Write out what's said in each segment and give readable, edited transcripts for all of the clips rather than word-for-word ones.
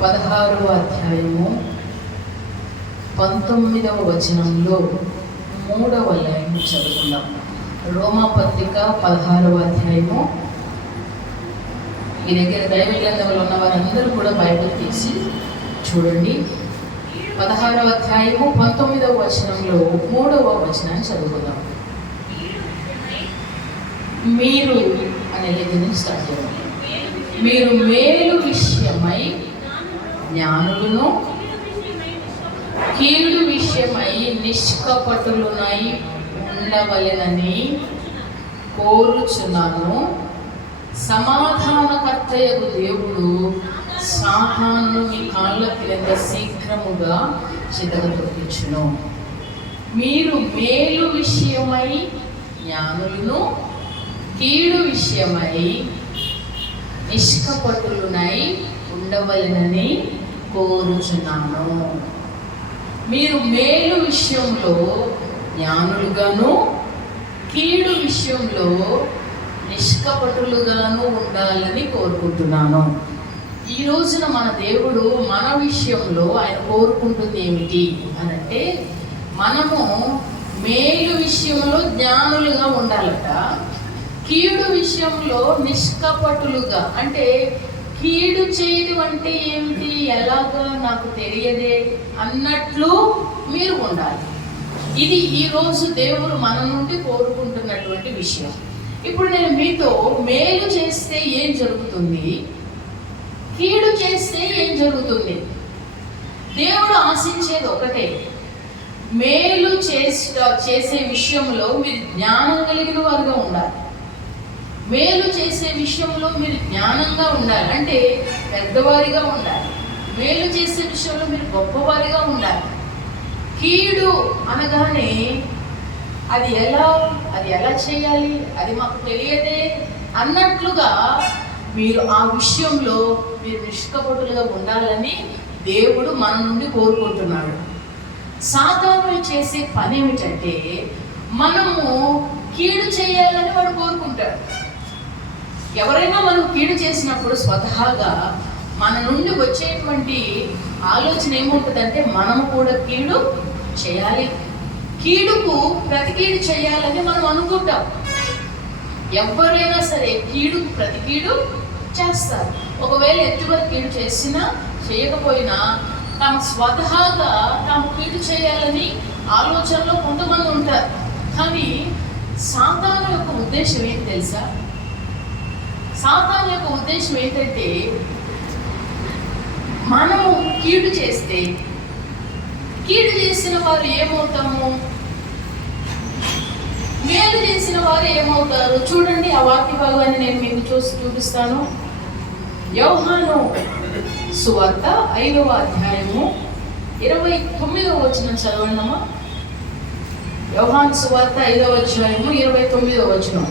16వ అధ్యాయము 19వ వచనంలో 3వ లైన్ చదువుకుందాం. రోమాపత్రిక 16వ అధ్యాయము. ఈ దగ్గర దైవ గ్రంథంలో ఉన్న వారందరూ కూడా బైబిల్ తీసి చూడండి. 16వ అధ్యాయము 19వ వచనంలో 3వ వచనాన్ని చదువుకుందాం. మీరు అనే దగ్గర స్టార్ట్ చేయాలి. మీరు మేలు విషయమై జ్ఞానులను, కీడు విషయమై నిష్కపటులునై ఉండవలెనని కోరుచున్నాను. సమాధానకర్తయగు దేవుడు సాతానును మీ కాళ్ళ క్రింద శీఘ్రముగా చితకతొక్కించును. మీరు మేలు విషయమై జ్ఞానులను, కీడు విషయమై నిష్కపటులునై ఉండవలెనని కోరుచున్నాను. మీరు మేలు విషయంలో జ్ఞానులుగాను, కీడు విషయంలో నిష్కపటులుగాను ఉండాలని కోరుకుంటున్నాను. ఈ రోజున మన దేవుడు మన విషయంలో ఆయన కోరుకుంటుంది ఏమిటి అనంటే, మనము మేలు విషయంలో జ్ఞానులుగా ఉండాలట, కీడు విషయంలో నిష్కపటులుగా. అంటే కీడు చేయడం అంటే ఏమిటి, ఎలాగా నాకు తెలియదే అన్నట్లు మీరు ఉండాలి. ఇది ఈరోజు దేవుడు మన నుండి కోరుకుంటున్నటువంటి విషయం. ఇప్పుడు నేను మీతో మేలు చేస్తే ఏం జరుగుతుంది, కీడు చేస్తే ఏం జరుగుతుంది? దేవుడు ఆశించేది ఒకటే, మేలు చేసే విషయంలో మీరు జ్ఞానం కలిగిన వారుగా ఉండాలి. మేలు చేసే విషయంలో మీరు జ్ఞానంగా ఉండాలి, అంటే పెద్దవారిగా ఉండాలి. మేలు చేసే విషయంలో మీరు గొప్పవారిగా ఉండాలి. కీడు అనగానే అది ఎలా చేయాలి, అది మాకు తెలియదే అన్నట్లుగా మీరు ఆ విషయంలో మీరు నిష్కపటులుగా ఉండాలని దేవుడు మన నుండి కోరుకుంటున్నాడు. సాతాను చేసే పని ఏమిటంటే, మనము కీడు చేయాలని వాడు కోరుకుంటాడు. ఎవరైనా మనం కీడు చేసినప్పుడు స్వతహాగా మన నుండి వచ్చేటువంటి ఆలోచన ఏముంటుందంటే, మనము కూడా కీడు చేయాలి, కీడుకు ప్రతికీడు చేయాలని మనం అనుకుంటాం. ఎవరైనా సరే కీడుకు ప్రతికీడు చేస్తారు. ఒకవేళ ఎత్తువరకు కీడు చేసినా చేయకపోయినా తాము స్వతహాగా తాము కీడు చేయాలని ఆలోచనలో కొంతమంది ఉంటారు. కానీ సాతాను యొక్క ఉద్దేశం ఏంటి తెలుసా? సాతాను యొక్క ఉద్దేశం ఏంటంటే, మనము కీడు చేస్తే కీడు చేసిన వారు ఏమవుతాము, మేలు చేసిన వారు ఏమవుతారు? చూడండి, ఆ వాక్య భాగాన్ని నేను మీకు చూపిస్తాను. యోహాను సువార్త 5వ అధ్యాయము 29వ వచనం చదవండమ్మా. యోహాను సువార్త 5వ అధ్యాయము 29వ వచనం.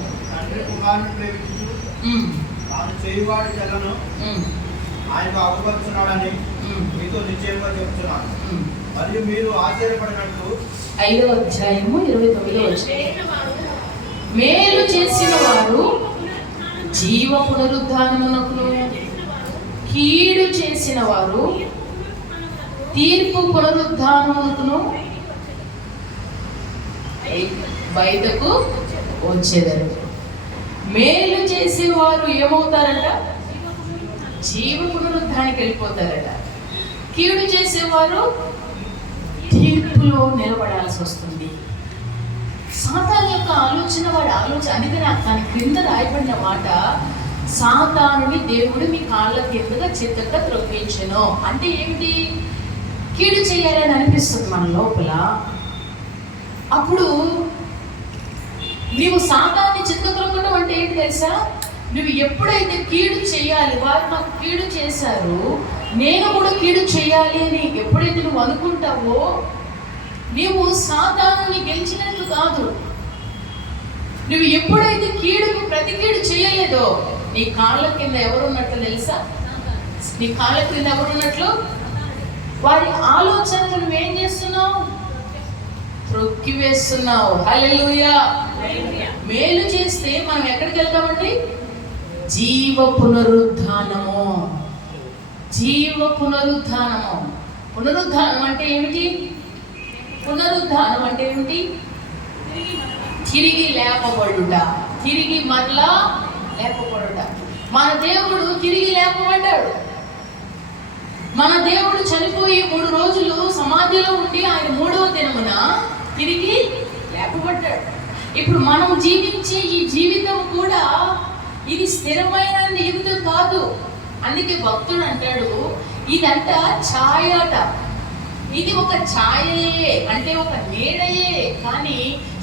ఆయనకు అవపరుచున్నాడని మీతో నిశ్చయంగా చెప్తున్నాను. మరియు మీరు ఆశ్చర్యపడినట్లు 5వ అధ్యాయము 29వ వచనం. మేలు చేసిన వారు జీవ పునరుద్ధానమునకును, కీడు చేసిన వారు తీర్పు పునరుద్ధానమునకును బయటకు వచ్చేదారు. మేలు చేసిన వారు ఏమవుతారట? జీవ పునరుద్ధానికి వెళ్ళిపోతారట. కీడు చేసేవారు తీర్పులో నిలబడాల్సి వస్తుంది. సాతాను యొక్క ఆలోచన, వాడి ఆలోచన అందుకని దాని క్రింద రాయబడిన మాట, సాతానుని దేవుడు మీ కాళ్ళ కిందగా చిత్తగా త్రొక్కించెను. అంటే ఏమిటి? కీడు చేయాలని అనిపిస్తుంది మన లోపల. అప్పుడు నీవు సాతాన్ని చిత్తత్రొక్కడం అంటే ఏంటి తెలుసా? నువ్వు ఎప్పుడైతే కీడు చేయాలి, వారు నాకు కీడు చేశారు, నేను కూడా కీడు చేయాలి అని ఎప్పుడైతే నువ్వు అనుకుంటావో, నీవు సాతానుని గెలిచినట్లు కాదు. నువ్వు ఎప్పుడైతే కీడుకు ప్రతి కీడు చేయలేదో, నీ కాళ్ళ కింద ఎవరున్నట్లు తెలుసా? నీ కాళ్ళ కింద ఎవరున్నట్లు? వారి ఆలోచనలు నువ్వేం చేస్తున్నావు? త్రొక్కి వేస్తున్నావు. హల్లెలూయా. మేలు చేస్తే మనం ఎక్కడికి వెళ్తామండి? జీవ పునరుద్ధానము. జీవ పునరుద్ధానము. పునరుద్ధానం అంటే ఏమిటి? పునరుద్ధానం అంటే ఏమిటి? తిరిగి లేపబడుట, తిరిగి మరలా లేపబడుట. మన దేవుడు తిరిగి లేపబడ్డాడు. మన దేవుడు చనిపోయి 3 రోజులు సమాధిలో ఉండి ఆయన 3వ దినమున తిరిగి లేపబడ్డాడు. ఇప్పుడు మనం జీవించే ఈ జీవితం కూడా ఇది స్థిరమైన జీవితం కాదు. అందుకే భక్తుడు అంటాడు, ఇదంట ఛాయట. ఇది ఒక ఛాయయే, అంటే ఒక నీడయే, కానీ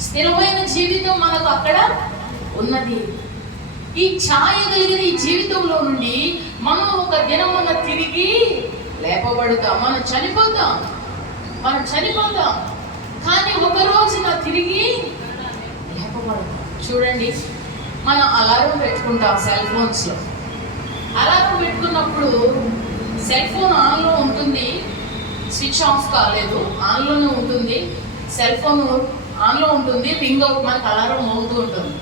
స్థిరమైన జీవితం మనకు అక్కడ ఉన్నది. ఈ ఛాయ కలిగిన ఈ జీవితంలో నుండి మనం ఒక దినమున తిరిగి లేపబడుతాం. మనం చనిపోతాం, కానీ ఒక రోజున తిరిగి లేపబడతాం. చూడండి, మనం అలారం పెట్టుకుంటాం సెల్ ఫోన్స్లో. అలారం పెట్టుకున్నప్పుడు సెల్ ఫోన్ ఆన్లో ఉంటుంది, స్విచ్ ఆఫ్ కాలేదు, ఆన్లోనే ఉంటుంది. సెల్ ఫోన్ ఆన్లో ఉంటుంది, రింగ్ అవుట్, మనకు అలారం మోగుతూ ఉంటుంది.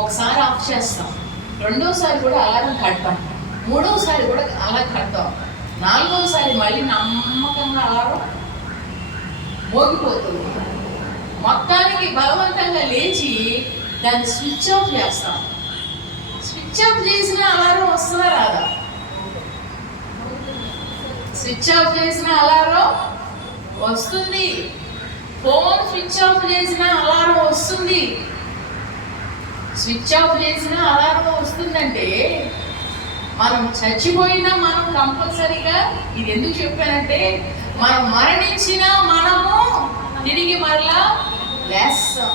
ఒకసారి ఆఫ్ చేస్తాం, రెండోసారి కూడా అలారం కడతాం, మూడోసారి కూడా అలా కడతాం, నాలుగోసారి మళ్ళీ నమ్మకంగా అలారం మోగిపోతుంది. మొత్తానికి బలవంతంగా లేచి దాన్ని స్విచ్ ఆఫ్ చేస్తాం. స్విచ్ ఆఫ్ చేసిన అలారం వస్తుందా రాదా? స్విచ్ ఆఫ్ చేసిన అలారం వస్తుంది. ఫోన్ స్విచ్ ఆఫ్ చేసిన అలారం వస్తుంది. స్విచ్ ఆఫ్ చేసిన అలారం వస్తుందంటే మనం చచ్చిపోయినా మనం కంపల్సరీగా, ఇది ఎందుకు చెప్పానంటే మనం మరణించినా మనము తిరిగి మరలా లేస్తాం.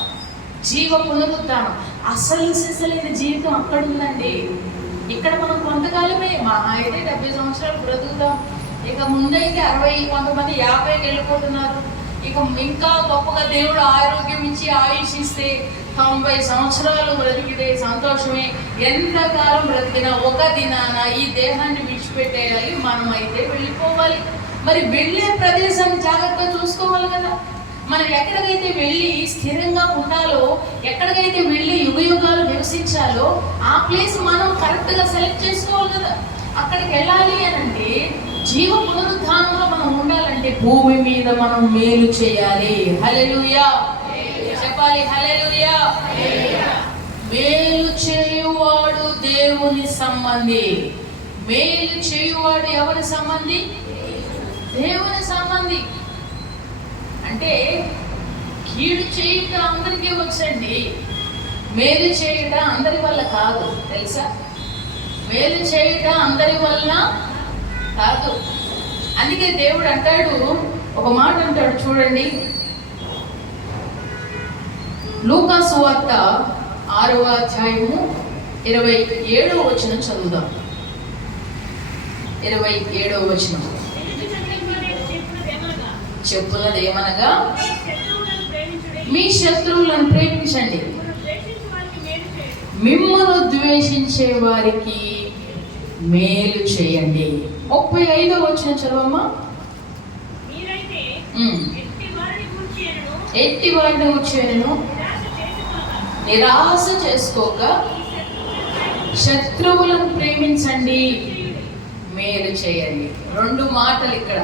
జీవ పునరుద్ధానం. అసలు సిసలైన జీవితం అక్కడ ఉందండి. ఇక్కడ మనం కొంతకాలమే, మహా అయితే 70 సంవత్సరాలు బ్రతుకుతాం. ఇక ముందైతే 60, కొంతమంది 50కి వెళ్ళిపోతున్నారు. ఇక ఇంకా గొప్పగా దేవుడు ఆరోగ్యం ఇచ్చి ఆయుష్ ఇస్తే 90 సంవత్సరాలు బ్రతికితే సంతోషమే. ఎంతకాలం బ్రతికినా ఒక దినాన ఈ దేహాన్ని విడిచిపెట్టేయాలి, మనమైతే వెళ్ళిపోవాలి. మరి వెళ్ళే ప్రదేశం జాగ్రత్తగా చూసుకోవాలి కదా. మనం ఎక్కడికైతే వెళ్ళి స్థిరంగా ఉండాలో, ఎక్కడికైతే వెళ్ళి యుగాలు నివసించాలో ఆ ప్లేస్ మనం కరెక్ట్గా సెలెక్ట్ చేసుకోవాలి కదా. అక్కడికి వెళ్ళాలి అని అంటే, జీవ పునరుద్ధానంలో మనం ఉండాలంటే భూమి మీద మనం మేలు చేయాలి. హల్లెలూయా చెప్పాలి, హల్లెలూయా. మేలు చేయువాడు దేవుని సంబంధి. మేలు చేయువాడు ఎవరి సంబంధి? దేవుని సంబంధి. అంటే కీడు చేయుట అందరికీ వచ్చండి, మేలు చేయుట అందరి వల్ల కాదు, తెలుసా? మేలు చేయుట అందరి వల్ల కాదు. అందుకే దేవుడు అంటాడు, ఒక మాట అంటాడు చూడండి, లూకా సువార్త 6వ అధ్యాయము 27వ వచనం చదువుదాం. 27వ వచనం చెప్పున్నది ఏమనగా, మీ శత్రువులను ప్రేమించండి, మిమ్మల్ని ద్వేషించే వారికి మేలు చేయండి. 35వ వచనం చదవమ్మా. ఎట్టి వారిని గూర్చినను నిరాశ చేసుకోక శత్రువులను ప్రేమించండి, మేలు చేయండి. 2 మాటలు ఇక్కడ.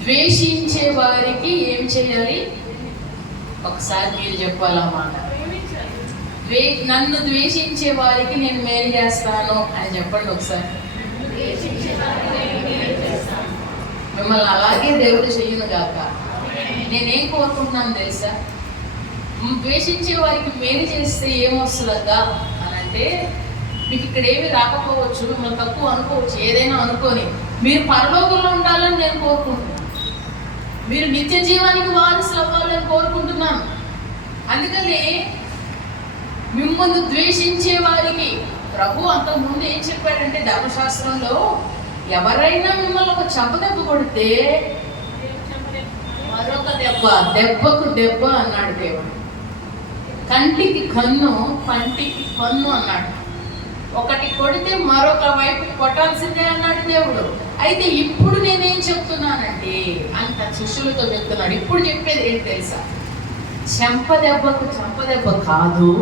ద్వేషించే వారికి ఏం చేయాలి? ఒకసారి మీరు చెప్పాలన్నమాట. నన్ను ద్వేషించే వారికి నేను మేలు చేస్తాను అని చెప్పండి ఒకసారి. మిమ్మల్ని అలాగే దేవుడు చెయ్యను గాక. నేనేం కోరుకుంటున్నాను తెలుసా? ద్వేషించే వారికి మేలు చేస్తే ఏమొస్తుందక్క అని అంటే, మీకు ఇక్కడ ఏమి రాకపోవచ్చు, మిమ్మల్ని తక్కువ అనుకోవచ్చు, ఏదైనా అనుకొని మీరు పరలోకంలో ఉండాలని నేను కోరుకుంటున్నాను. మీరు నిత్య జీవానికి వారసులు అవ్వాలని కోరుకుంటున్నాను. అందుకని మిమ్మల్ని ద్వేషించే వారికి ప్రభు అంతకుముందు ఏం చెప్పాడంటే, ధర్మశాస్త్రంలో ఎవరైనా మిమ్మల్ని ఒక దెబ్బ కొడితే మరొక దెబ్బకు దెబ్బ అన్నాడు దేవుడు. కంటికి కన్ను, పంటికి పన్ను అన్నాడు. ఒకటి కొడితే మరొక వైపు కొట్టాల్సిందే అన్నాడు దేవుడు. అయితే ఇప్పుడు నేనేం చెప్తున్నానంటే, అంత శిష్యులతో చెప్తున్నాడు. ఇప్పుడు చెప్పేది ఏంటి తెలుసా? చెంపదెబ్బ కాదు,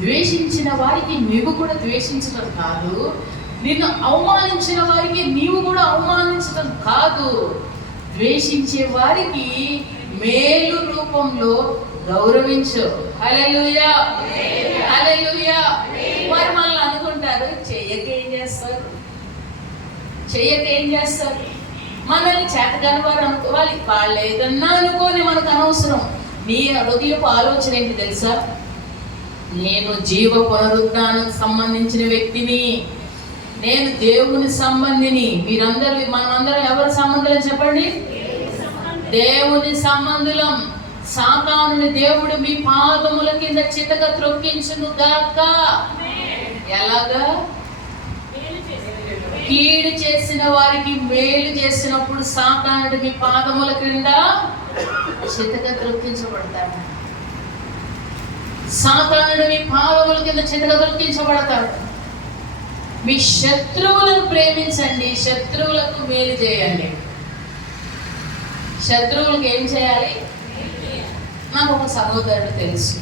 ద్వేషించిన వారికి నీవు కూడా ద్వేషించడం కాదు, నిన్ను అవమానించిన వారికి నీవు కూడా అవమానించడం కాదు, ద్వేషించే వారికి మేలు రూపంలో గౌరవించు. హల్లెలూయా, హల్లెలూయా. వారు మనల్ని అనుకుంటారు, చెయ్యక ఏం చేస్తారు, చెయ్యక ఏం చేస్తారు, మనల్ని చేతగాని వారు అనుకోవాలి. వాళ్ళు ఏదన్నా అనుకోని మనకు అనవసరం. నీ హృదయపు ఆలోచన ఏంటి తెలుసా? నేను జీవ పునరుద్ధానికి సంబంధించిన వ్యక్తిని, నేను దేవుని సంబంధిని. మీరందరూ, మనమందరం ఎవరి సంబంధులు చెప్పండి? దేవుని సంబంధులం. సాతానుని దేవుడు మీ పాదముల కింద చితక త్రొక్కించును గాక. ఎలాగా? కీడు చేసిన వారికి మేలు చేసినప్పుడు సాతానుడు మీ పాదముల క్రింద చితక త్రొక్కించబడతాడు. సాతానుడు మీ పాదముల కింద చితక త్రొక్కించబడతాడు. మీ శత్రువులను ప్రేమించండి, శత్రువులకు మేలు చేయండి. శత్రువులకు ఏం చేయాలి? నాకు ఒక సహోదరుడు తెలుసు,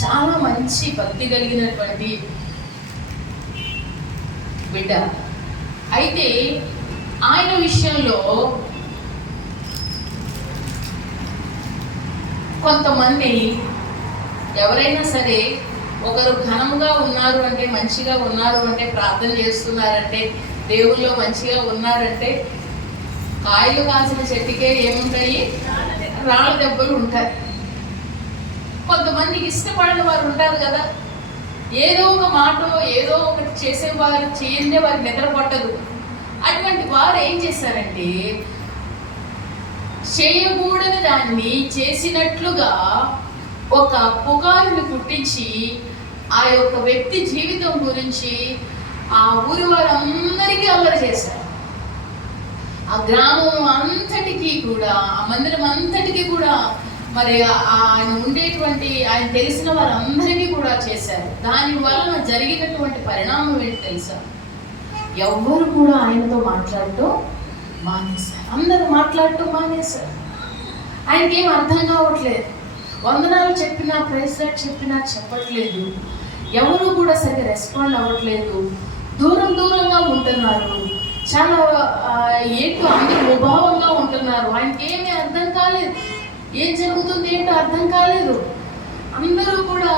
చాలా మంచి భక్తి కలిగినటువంటి బిడ్డ. అయితే ఆయన విషయంలో కొంతమంది ఎవరైనా సరే ఒకరు ఘనముగా ఉన్నారు అంటే, మంచిగా ఉన్నారు అంటే, ప్రార్థన చేస్తున్నారంటే, దేవుల్లో మంచిగా ఉన్నారంటే, కాయలు కాసిన చెట్టుకే ఏముంటాయి? రాళ్ళ దెబ్బలు ఉంటాయి. కొంతమందికి ఇష్టపడని వారు ఉంటారు కదా, ఏదో ఒక మాట ఏదో ఒకటి చేసేవారు, చేయందే వారికి నిద్ర పట్టదు. అటువంటి వారు ఏం చేశారంటే, చేయకూడని దాన్ని చేసినట్లుగా ఒక పుకారుని పుట్టించి ఆ యొక్క వ్యక్తి జీవితం గురించి ఆ ఊరి వారందరికీ అల్లరి చేశారు. ఆ గ్రామం అంతటికీ కూడా, ఆ మందిరం అంతటికీ కూడా, మరి ఆయన ఉండేటువంటి ఆయన తెలిసిన వారందరికీ కూడా చేశారు. దాని వలన జరిగినటువంటి పరిణామం ఏంటి తెలుసా? ఎవ్వరు కూడా ఆయనతో మాట్లాడటం మానేశారు. అందరూ మాట్లాడటం మానేశారు. ఆయనకి ఏం అర్థం కావట్లేదు. వందనాలు చెప్పినా, ప్రైజ్ లార్డ్ చెప్పినా చెప్పట్లేదు. ఎవరు కూడా సరిగ్గా రెస్పాండ్ అవ్వట్లేదు. దూరంగా ఉంటున్నారు. చాలా ఏంటో అందరూ ఉభావంగా ఉంటున్నారు. ఆయనకి ఏమీ అర్థం కాలేదు. ఏం జరుగుతుంది ఏంటో అర్థం కాలేదు. అందరూ కూడా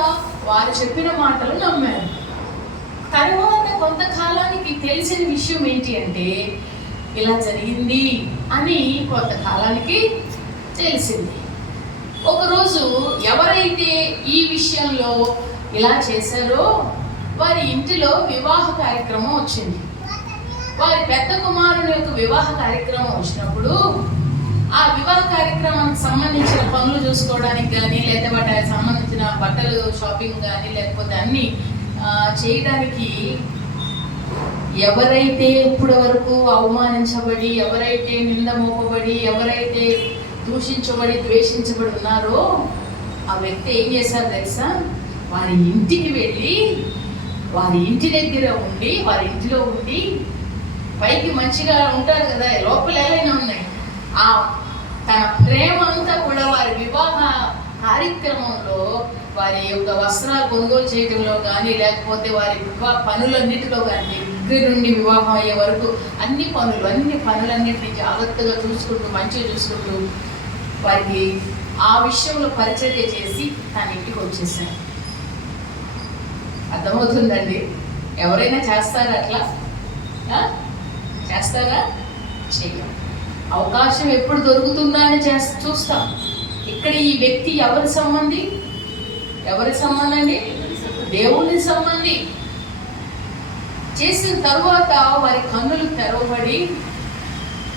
వారు చెప్పిన మాటలు నమ్మారు. తర్వాత కొంతకాలానికి తెలిసిన విషయం ఏంటి అంటే, ఇలా జరిగింది అని కొంతకాలానికి తెలిసింది. ఒకరోజు ఎవరైతే ఈ విషయంలో ఇలా చేశారో వారి ఇంటిలో వివాహ కార్యక్రమం వచ్చింది. వారి పెద్ద కుమారుని యొక్క వివాహ కార్యక్రమం వచ్చినప్పుడు ఆ వివాహ కార్యక్రమానికి సంబంధించిన పనులు చూసుకోవడానికి కానీ, లేదా వాటికి సంబంధించిన బట్టలు షాపింగ్ కానీ, లేకపోతే అన్నీ చేయడానికి ఎవరైతే ఇప్పటి వరకు అవమానించబడి, ఎవరైతే నింద మోపబడి, ఎవరైతే దూషించబడి, ద్వేషించబడి ఉన్నారో ఆ వ్యక్తి ఏం చేశారు తెలుసా? వారి ఇంటికి వెళ్ళి, వారి ఇంటి దగ్గర ఉండి, వారి ఇంటిలో ఉండి, పైకి మంచిగా ఉంటారు కదా, లోపల ఎలా ఉన్నాయి, ఆ తన ప్రేమ అంతా కూడా వారి వివాహ కార్యక్రమంలో, వారి యొక్క వస్త్రాలు కొనుగోలు చేయడంలో కానీ, లేకపోతే వారి వివాహ పనులన్నిటిలో కానీ, దగ్గర నుండి వివాహం అయ్యే వరకు అన్ని పనులన్నింటినీ జాగ్రత్తగా చూసుకుంటూ, మంచిగా చూసుకుంటూ వారికి ఆ విషయంలో పరిచర్య చేసి తన ఇంటికి వచ్చేసాను. అర్థమవుతుందండి? ఎవరైనా చేస్తారా అట్లా? చేస్తారా? చెయ్యం. అవకాశం ఎప్పుడు దొరుకుతుందా అని చూస్తాం. ఇక్కడ ఈ వ్యక్తి ఎవరి సంబంధి అండి? దేవుని సంబంధి. చేసిన తరువాత వారి కన్నులు తెరవబడి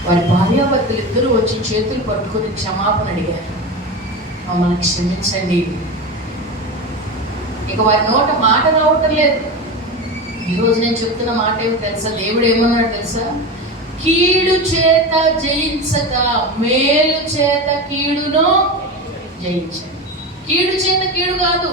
వారి భార్యాభర్తలు ఇద్దరు వచ్చి చేతులు పట్టుకుని క్షమాపణ అడిగారు, మమ్మల్ని క్షమించండి. ఇక వారి నోట మాట రావటం లేదు. ఈరోజు నేను చెప్తున్న మాట ఏమో తెలుసా? దేవుడు ఏమన్నాడు తెలుసా? కీడు చేత జయించక మేలు చేత కీడును జయించండి. కీడు చేత కీడు కాదు.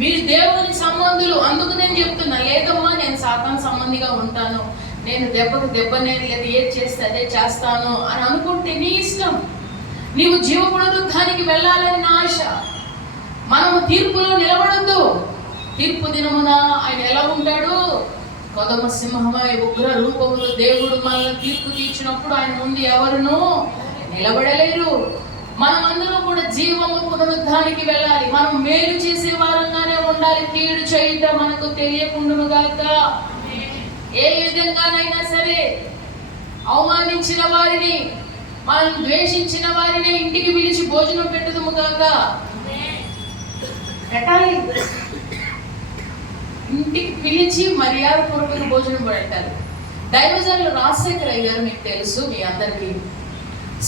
మీరు దేవుని సంబంధులు. అందుకు నేను చెప్తున్నా, లేదమ్మా నేను సాతాను సంబంధిగా ఉంటాను, నేను దెబ్బకు దెబ్బనేది లేదు, ఏది చేస్తే అదే చేస్తాను అని అనుకుంటే నీ ఇష్టం. నీవు జీవ పునరుద్ధానికి వెళ్ళాలని నా ఆశ. మనము తీర్పులో నిలబడద్దు. తీర్పు దినమున ఆయన ఎలా ఉంటాడు? కొదమ సింహమై ఉగ్ర రూపములు దేవుడు మనల్ని తీర్పు తీర్చినప్పుడు ఆయన ముందు ఎవరును నిలబడలేరు. మనమందరం కూడా జీవము పునరుద్ధానికి వెళ్ళాలి. మనం మేలు చేసే వారంగానే ఉండాలి. కీడు చేయుట మనకు తెలియకుండును గాక. ఏ విధంగానైనా సరే అవమానించిన వారిని, మనం ద్వేషించిన వారిని ఇంటికి పిలిచి భోజనం పెట్టుదుము గాక. పెట్టాలి. ఇంటికి పిలిచి మర్యాద పూర్వక భోజనం పెట్టాలి. దైవజనులు రాజశేఖరయ్య గారు మీకు తెలుసు, మీ అందరికీ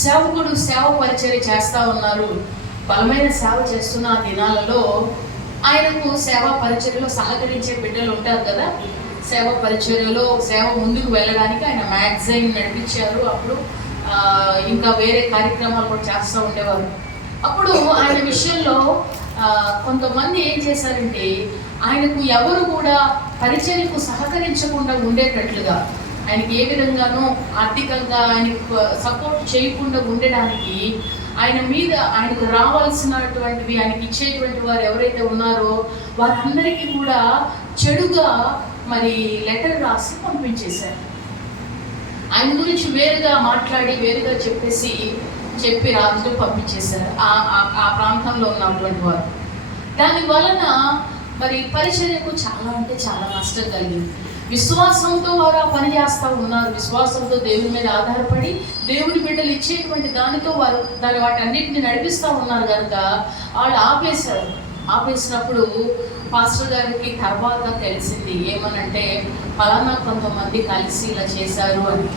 సేవకుడు సేవ పరిచర్య చేస్తూ ఉన్నారు. బలమైన సేవ చేస్తున్న ఆ దినాలలో ఆయనకు సేవా పరిచర్యలో సహకరించే బిడ్డలు ఉంటారు కదా. సేవ పరిచర్యలో సేవ ముందుకు వెళ్ళడానికి ఆయన మ్యాగజైన్ నడిపించారు. అప్పుడు ఇంకా వేరే కార్యక్రమాలు కూడా చేస్తూ ఉండేవారు. అప్పుడు ఆయన విషయంలో కొంతమంది ఏం చేశారంటే, ఆయనకు ఎవరు కూడా పరిచర్యకు సహకరించకుండా ఉండేటట్లుగా, ఆయనకి ఏ విధంగానూ ఆర్థికంగా ఆయనకు సపోర్ట్ చేయకుండా ఉండడానికి ఆయన మీద ఆయనకు రావాల్సినటువంటివి, ఆయనకి ఇచ్చేటువంటి వారు ఎవరైతే ఉన్నారో వారందరికీ కూడా చెడుగా మరి లెటర్ రాసి పంపించేశారు. ఆయన గురించి వేరుగా మాట్లాడి వేరుగా చెప్పి రాజులు పంపించేశారు ఆ ప్రాంతంలో ఉన్నటువంటి వారు. దాని వలన మరి పరిచర్యకు చాలా అంటే చాలా నష్టం కలిగింది. విశ్వాసంతో వారు ఆ పని చేస్తూ ఉన్నారు. విశ్వాసంతో దేవుని మీద ఆధారపడి దేవుని బిడ్డలు ఇచ్చేటువంటి దానితో వారు వాటన్నిటిని నడిపిస్తూ ఉన్నారు కనుక వాళ్ళు ఆపేసినప్పుడు పాస్టర్ గారికి తర్వాత తెలిసింది ఏమనంటే, ఫలానా కొంతమంది కలిసి ఇలా చేశారు అని.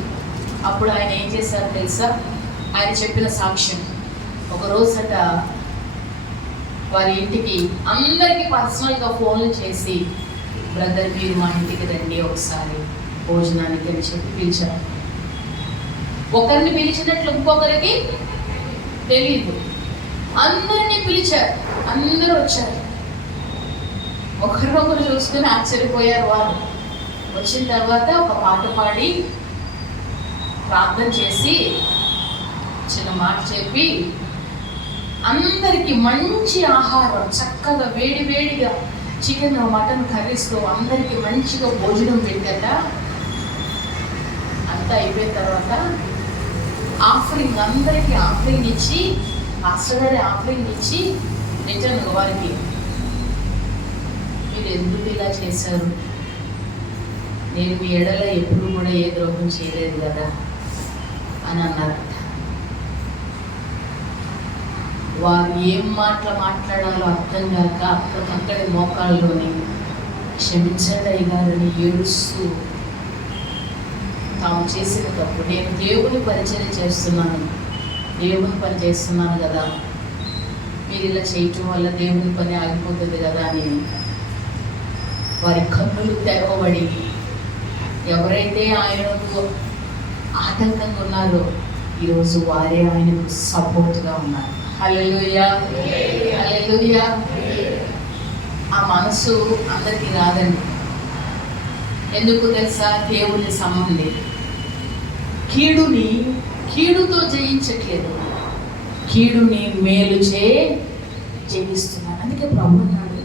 అప్పుడు ఆయన ఏం చేశారు తెలుసా? ఆయన చెప్పిన సాక్ష్యం, ఒక రోజట వారి ఇంటికి అందరికీ పర్సనల్గా ఫోన్లు చేసి, బ్రదర్ మీరు మా ఇంటికి రండి ఒకసారి భోజనానికి అని చెప్పి పిలిచారు. ఒకరిని పిలిచినట్లు ఇంకొకరికి తెలియదు. అందరినీ పిలిచారు, అందరూ వచ్చారు. ఒకరినొకరు చూసుకుని ఆశ్చర్యపోయారు వారు. వచ్చిన తర్వాత ఒక పాట పాడి ప్రార్థన చేసి చిన్న మాట చెప్పి అందరికీ మంచి ఆహారం, చక్కగా వేడిగా చికెన్ మటన్ కర్రీస్తో అందరికీ మంచిగా భోజనం పెట్టాక అంతా అయిపోయిన తర్వాత అందరికీ ఆఫరింగ్ ఇచ్చి, మాస్టర్ గారి ఆఫరింగ్ ఇచ్చి రిటర్న్ వారికి, మీరు ఎందుకు ఇలా చేశారు? నేను మీ ఎడల ఎప్పుడు కూడా ఏ ద్రోహం చేయలేదు కదా అని అన్నారట. వారు ఏం మాట్లాడాలో అర్థం కాక అక్కడి మోకాళ్ళలోని క్షమించండి అయ్యగారని ఏడుస్తూ తాము చేసిన తప్పు, నేను దేవుని పరిచయం చేస్తున్నాను, దేవుని పని చేస్తున్నాను కదా, మీరు ఇలా చేయటం వల్ల దేవుని పని ఆగిపోతుంది కదా అని వారి కన్నులు తెరవబడి ఎవరైతే ఆయనకు ఆటంకంగా ఉన్నారో ఈరోజు వారే ఆయనకు సపోర్ట్గా ఉన్నారు. హల్లెలూయా, హల్లెలూయా. ఆ మనసు అందరికీ రాదండి. ఎందుకు తెలుసా? దేవుని సంబంధి కీడుతో జయించట్లేదు, కీడుని మేలుచే జయిస్తున్నాడు. అందుకే ప్రభు అన్నాడు,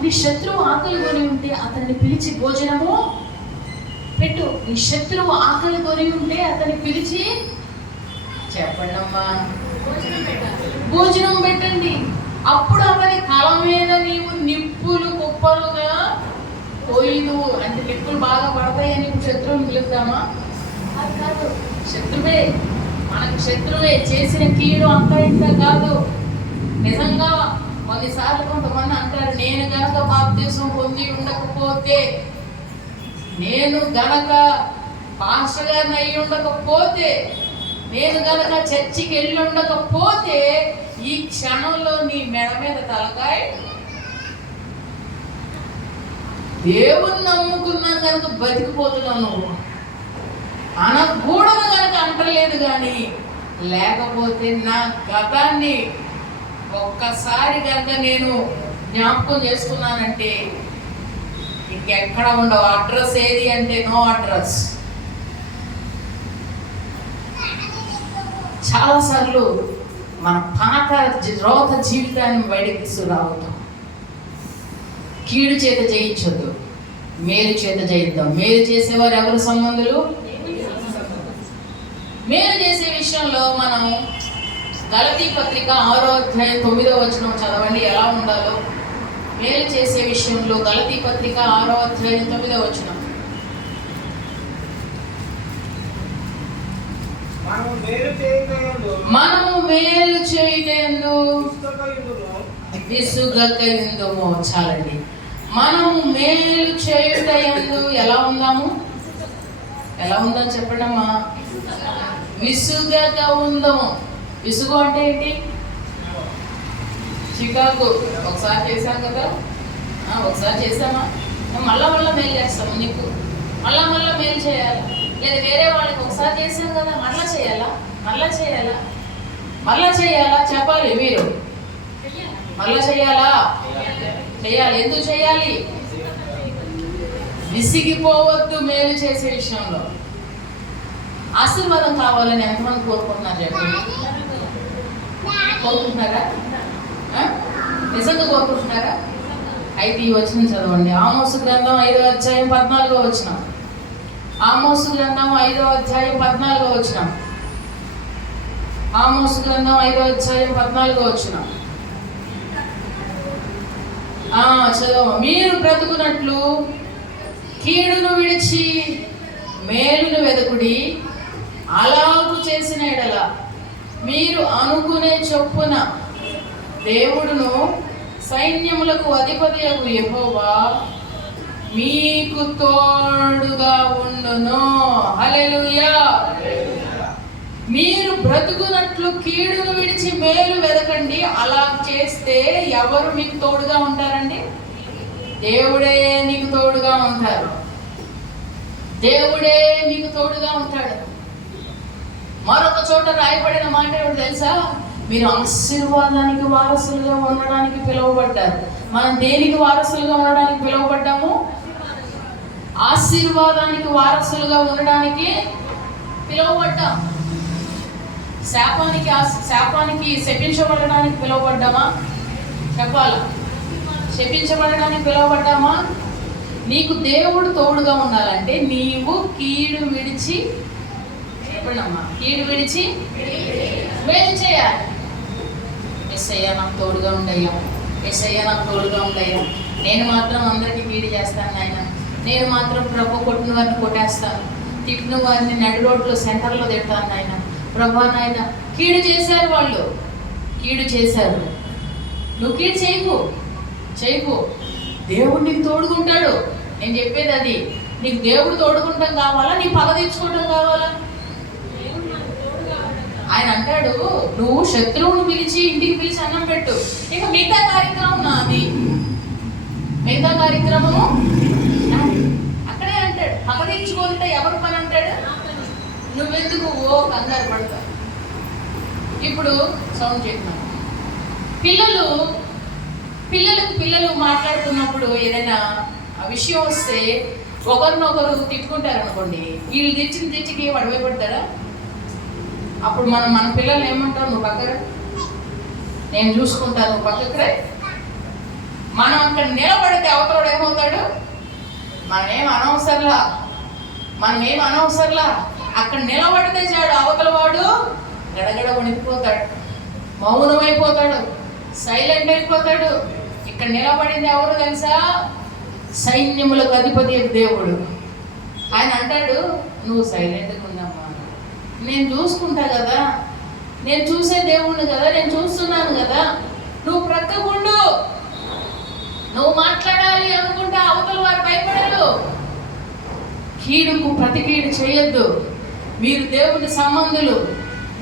నీ శత్రువు ఆకలి కొని ఉంటే అతన్ని పిలిచి భోజనము పెట్టు. నీ శత్రువు ఆకలి కొని ఉంటే అతన్ని పిలిచి చెప్పండి అమ్మా భోజనం పెట్టండి. అప్పుడు అతని తల మీద నీవు నిప్పులు కుప్పలుగా పోయిదు. అంటే నిప్పులు బాగా పడతాయని శత్రువుని పిలుద్దామా? అది కాదు, శత్రువే, మనకు శత్రువే. చేసిన కీడు అంత ఇంత కాదు. నిజంగా కొన్నిసార్లు కొంతమంది అంటారు, నేను గనక బాప్తిసం పొంది ఉండకపోతే, నేను గనక పాస్టర్ గారిని అయి ఉండకపోతే, నేను గనక చర్చికి వెళ్ళి ఉండకపోతే ఈ క్షణంలో నీ మెడ మీద తలకాయ, దేవుని నమ్ముకున్నాను కనుక బతికిపోతున్నావు నువ్వు అనకూడదు కనుక అంటలేదు. కానీ లేకపోతే నా గతాన్ని ఒక్కసారి కనుక నేను జ్ఞాపకం చేసుకున్నానంటే ఇంకెక్కడ ఉండవు. అడ్రస్ ఏది అంటే నో అడ్రస్. చాలాసార్లు మన పాత రోత జీవితాన్ని బయటకు తీసుకురావటం, కీడు చేత జయించొద్దు, మేలు చేత జయిద్దాం. మేలు చేసేవారు ఎవరు సంబంధులు? మేలు చేసే విషయంలో మనం గలతీ పత్రిక 6వ అధ్యాయం 9వ వచనం చదవండి ఎలా ఉండాలో. మేలు చేసే విషయంలో గలతీ పత్రిక 6వ అధ్యాయం 9వ వచనం. మనము మేలు చేయుటయందు విసుగకయుందుము. చాలండి. మనము మేలు చేయుటయందు ఎలా ఉందాము? ఎలా ఉందని చెప్పండి అమ్మా. విసుగక ఉందాము. విసుగు అంటే ఏంటి? చికాకు. ఒకసారి చేశాం కదా, ఒకసారి చేసామా, మళ్ళా మేలు చేస్తాము. నీకు మళ్ళా మేలు చేయాలి. లేదా వేరే వాళ్ళకి ఒకసారి చేసాం కదా, మళ్ళా చేయాలా చెప్పాలి. మీరు మళ్ళా చేయాలి. ఎందుకు చేయాలి? విసిగిపోవద్దు మేలు చేసే విషయంలో. ఆశీర్వాదం కావాలని ఎంతమంది కోరుకుంటున్నారు చెప్పండి? కోరుకుంటున్నారా? నిజంగా కోరుకుంటున్నారా? అయితే ఈ వచనం చదవండి. ఆమోసు గ్రంథం 5వ అధ్యాయం 14వ వచనం. ఆమోసు గ్రంథం 5వ అధ్యాయం 14వ వచనం. ఆమోసు గ్రంథం 5వ అధ్యాయం 14వ వచనం. చదవ. మీరు బ్రతుకున్నట్లు కీడును విడిచి మేలును వెదకుడి. అలాగు చేసిన ఎడల మీరు అనుకునే చొప్పున దేవుడును సైన్యములకు అధిపతియగు యెహోవా మీకు తోడుగా ఉండును. హల్లెలూయా. మీరు బ్రతుకున్నట్లు కీడును విడిచి మేలు వెదకండి. అలా చేస్తే ఎవరు మీకు తోడుగా ఉంటారండి? దేవుడే నీకు తోడుగా ఉంటారు. దేవుడే మీకు తోడుగా ఉంటాడు. మరొక చోట రాయబడిన మాట ఏమిటి తెలుసా? మీరు ఆశీర్వాదానికి వారసులుగా ఉండడానికి పిలువబడ్డారు. మనం దేనికి వారసులుగా ఉండడానికి పిలువబడ్డాము? ఆశీర్వాదానికి వారసులుగా ఉండడానికి పిలువబడ్డాం. శాపానికి శపించబడడానికి పిలువబడ్డామా? చెప్పాలా? శపించబడడానికి పిలువబడ్డామా? నీకు దేవుడు తోడుగా ఉండాలంటే నీవు కీడు విడిచి, చెప్పండమ్మా, కీడు విడిచి మేలు చేయాలి. యేసయ్యా నాకు తోడుగా ఉండయ్యా, యేసయ్యా నాకు తోడుగా ఉండయ్యా. నేను మాత్రం అందరికీ కీడు చేస్తాను నాయన. నేను మాత్రం ప్రభు కొట్టిన వారిని కొట్టేస్తాను, తిట్టిన వారిని నడి రోడ్లో సెంటర్లో తిడతాను నాయన. ప్రభా నాయన కీడు చేశారు, వాళ్ళు కీడు చేశారు. నువ్వు కీడు చేయకు. దేవుడు నీకు తోడుకుంటాడు. నేను చెప్పేది అది. నీకు దేవుడు తోడుకుంటాం కావాలా, నీ పగ తీర్చుకోవడం కావాలా? ఆయన అంటాడు, నువ్వు శత్రువును పిలిచి ఇంటికి పిలిచి అన్నం పెట్టు, ఇక మిగతా కార్యక్రమం నాది. మిగతా కార్యక్రమము అక్కడే అంటాడు. పగ తీర్చుకుంటే ఎవరు పని అంటాడు? నువ్వెందుకు కంగారు పడతావు? ఇప్పుడు సౌండ్ చేస్తున్నాను. పిల్లలు మాట్లాడుతున్నప్పుడు ఏదైనా విషయం వస్తే ఒకరినొకరు తిట్టుకుంటారు అనుకోండి, వీళ్ళు తెచ్చిన తెచ్చికి వాడు భయపడతారా? అప్పుడు మన పిల్లలు ఏమంటారు? నువ్వు పక్కన, నేను చూసుకుంటాను, నువ్వు పక్కకురా. మనం అక్కడ నిలబడితే అవతలడు ఏమవుతాడు? మనమేం అనవసరంలా అక్కడ నిలబడితే చాడు అవతల వాడు గడగడ వణికిపోతాడు, మౌనమైపోతాడు, సైలెంట్ అయిపోతాడు. ఇక్కడ నిలబడింది ఎవరు తెలుసా? సైన్యములకు అధిపతి దేవుడు. ఆయన అంటాడు, నువ్వు సైలెంట్గా ఉండమ్మా, నేను చూసుకుంటా కదా, నేను చూసే దేవుణ్ణి కదా, నేను చూస్తున్నాను కదా, నువ్వు ప్రక్కకుండు. నువ్వు మాట్లాడాలి అనుకుంటా అవతల వారు భయపడరు. కీడుకు ప్రతి కీడు చేయొద్దు. మీరు దేవుని సంబంధులు.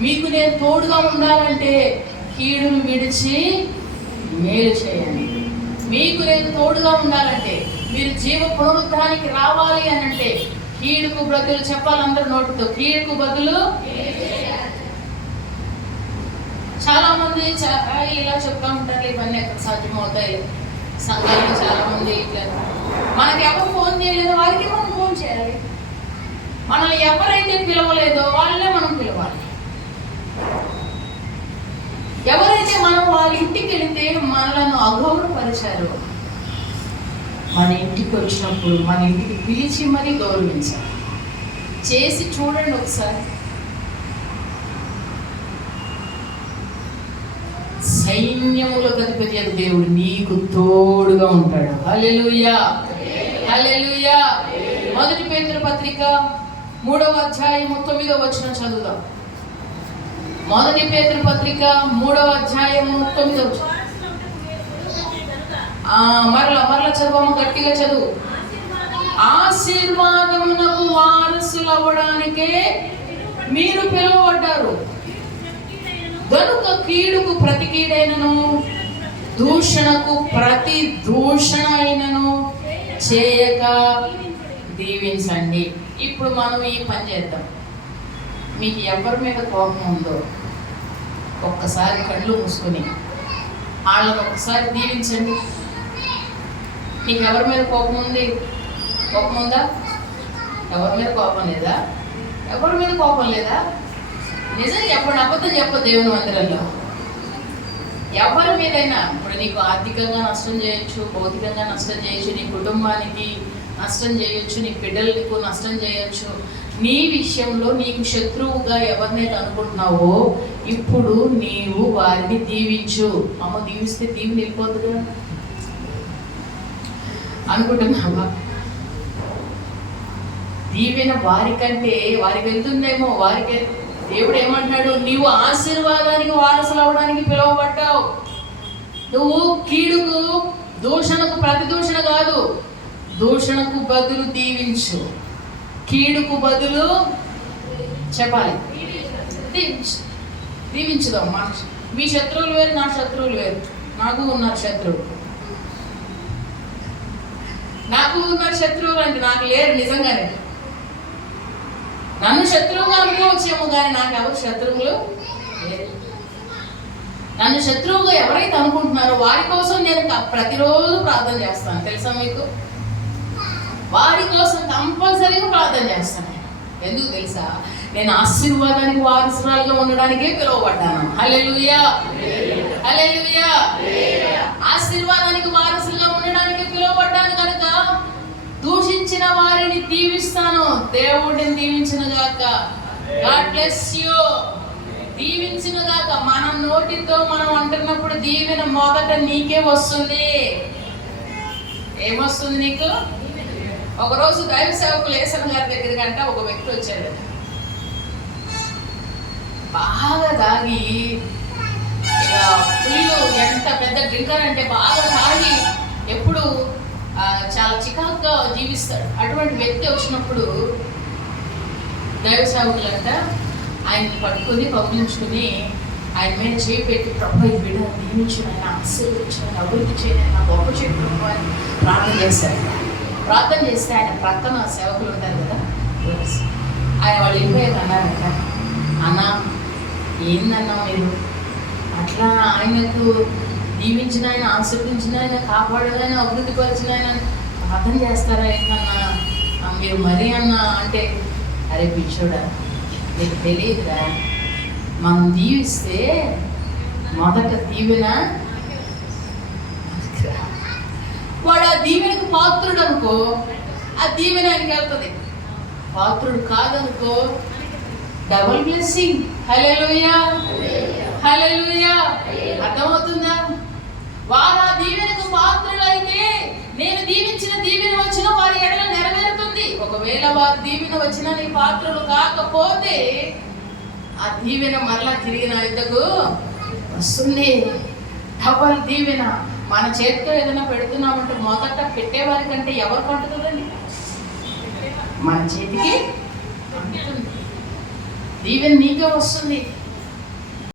మీకు నేను తోడుగా ఉండాలంటే కీడును విడిచి మేలు చేయండి. మీకు నేను తోడుగా ఉండాలంటే, మీరు జీవ పునరుద్ధానికి రావాలి అని అంటే కీడుకు బదులు చెప్పాలి అందరూ నోటితో, కీడుకు బదులు. చాలా మంది ఇలా చెప్తా ఉంటారు, ఇవన్నీ ఎక్కడ సాధ్యమవుతాయి. సంఘాల్లో చాలా మంది ఇట్లా, మనకి ఎవరు ఫోన్ చేయలేదో వారికి మనం ఫోన్ చేయాలి. మనల్ని ఎవరైతే పిలవలేదో వాళ్ళే మనం పిలవాలి. ఎవరైతే మనం వాళ్ళ ఇంటికి వెళితే మనలను అగౌరవపరిచారు, మన ఇంటికి వచ్చినప్పుడు మన ఇంటికి పిలిచి మరీ గౌరవించాలి. చేసి చూడండి ఒకసారి. సైన్యములకు అధిపతి అయిన దేవుడు నీకు తోడుగా ఉంటాడు. హల్లెలూయా, హల్లెలూయా. 1 పేతురు పత్రిక 3వ అధ్యాయం 9వ వచనం చదువుదాం. 1 పేతురు పత్రిక 3వ అధ్యాయం 9వ వచనం. మరలా చదువు, గట్టిగా చదువు. ఆశీర్వాదమునకు వారసులు అవ్వడానికే మీరు పిలువబడ్డారు గనుక కీడుకు ప్రతి కీడైనను దూషణకు ప్రతి దూషణ అయినను చేయక దీవించండి. ఇప్పుడు మనం ఈ పని చేద్దాం. మీకు ఎవరి మీద కోపం ఉందో ఒక్కసారి కళ్ళు మూసుకొని వాళ్ళని ఒక్కసారి దీవించండి. మీకు ఎవరి మీద కోపం ఉంది? కోపం ఉందా? ఎవరి మీద కోపం లేదా? ఎవరి మీద కోపం లేదా? నిజం చెప్పండి, అబద్ధం చెప్పదు. దేవుని మందిరంలో ఎవరి మీదైనా, ఇప్పుడు నీకు ఆర్థికంగా నష్టం చేయొచ్చు, భౌతికంగా నష్టం చేయొచ్చు, నీ కుటుంబానికి నష్టం చేయొచ్చు, నీ పిల్లలకు నష్టం చేయొచ్చు. నీ విషయంలో నీకు శత్రువుగా ఎవరినైతే అనుకుంటున్నావో ఇప్పుడు నీవు వారిని దీవించు. అమ్మ దీవిస్తే దీవిని వెళ్ళిపోతుందా అనుకుంటున్నావా? దీవెన వారికంటే వారికి వెళ్తుందేమో. వారికి దేవుడు ఏమంటాడు? నీవు ఆశీర్వాదానికి వారసులు అవడానికి పిలువబడ్డావు. నువ్వు కీడుకు దూషణకు ప్రతి దూషణ కాదు, దూషణకు బదులు దీవించు. కీడుకు బదులు చెప్పాలి, దీవించుదాం. మీ శత్రువులు వేరు, నా శత్రువులు వేరు. నాకు ఉన్నారు శత్రువు, నాకు ఉన్నారు శత్రువులు అంటే నాకు లేరు. నిజంగానే నన్ను శత్రువుగా అనుకోవచ్చేమో, కానీ నాకు ఎవరు శత్రువులు లేరు. నన్ను శత్రువుగా ఎవరైతే అనుకుంటున్నారో వారి కోసం నేను ప్రతిరోజు ప్రార్థన చేస్తాను. తెలుసా మీకు? వారి కోసం కంపల్సరీగా ప్రార్థన చేస్తాను. ఎందుకు తెలుసా? నేను ఆశీర్వాదానికి వారసురాలుగా ఉండడానికే పిలువబడ్డాను. హల్లెలూయా, హల్లెలూయా. ఆశీర్వాదానికి వారసులుగా ఉండడానికి పిలువబడ్డాను కనుక దూషించిన వారిని దీవిస్తాను. దేవుడిని దీవించిన గాక. God bless you. దీవించిన గాక. మన నోటితో మనం అంటున్నప్పుడు దీవెన మొదట నీకే వస్తుంది. ఏమొస్తుంది నీకు? ఒకరోజు దైవ సేవకులు ఏసన్ గారి దగ్గరికి అంట ఒక వ్యక్తి వచ్చాడు. బాగా తాగి, ఇక ఫుల్, ఎంత పెద్ద డ్రింకర్ అంటే బాగా తాగి ఎప్పుడు చాలా చికాకుగా జీవిస్తాడు. అటువంటి వ్యక్తి వచ్చినప్పుడు దైవ సేవకులంట ఆయన్ని పట్టుకొని కౌగిలించుకుని ఆయన మీద చేయి పెట్టి, ప్రభు ఈ బిడ్డ దీవించు, ఆయన ఆశీర్వదించు, ఆయన అభివృద్ధి చేయని, నా గొప్ప చేయడం అని ప్రార్థన చేశారు. ప్రార్థన చేస్తే ఆయన ప్రక్కన సేవకులు ఉంటారు కదా, ఆయన వాళ్ళు వెళ్ళిపోయాక అన్నారంట, అన్న ఏందన్నా మీరు అట్లా ఆయనకు దీవించిన ఆయన, ఆశీర్వదించిన ఆయన, కాపాడిన ఆయన, అభివృద్ధి పరిచిన ఆయన ప్రార్థన చేస్తారా ఏంటన్నా మీరు మరీ అన్న అంటే, అరే పిచ్చోడా నీకు తెలియదురా, మనం దీవిస్తే మొదట దీవెన వాడు ఆ దీవెనకు పాత్రుడు అనుకో, ఆ దీవెన ఆయనకి వెళ్తుంది. పాత్రుడు కాదనుకో డబుల్ బ్లెస్సింగ్. హల్లెలూయా, హల్లెలూయా. అర్థమవుతుందా? వారు ఆ దీవెనకు పాత్రులైతే నేను దీవించిన దీవెన వచ్చిన వారి ఎడల నెరవేరుతుంది. ఒకవేళ వారి దీవెన వచ్చిన నీ పాత్రలు కాకపోతే ఆ దీవెన మరలా తిరిగి నా యుద్ధకు వస్తుంది. డబల్ దీవెన. మన చేతితో ఏదైనా పెడుతున్నామంటే మొదట పెట్టేవారి కంటే ఎవరు పట్టుతుందండి? మన చేతికి దీవెన నీకే వస్తుంది.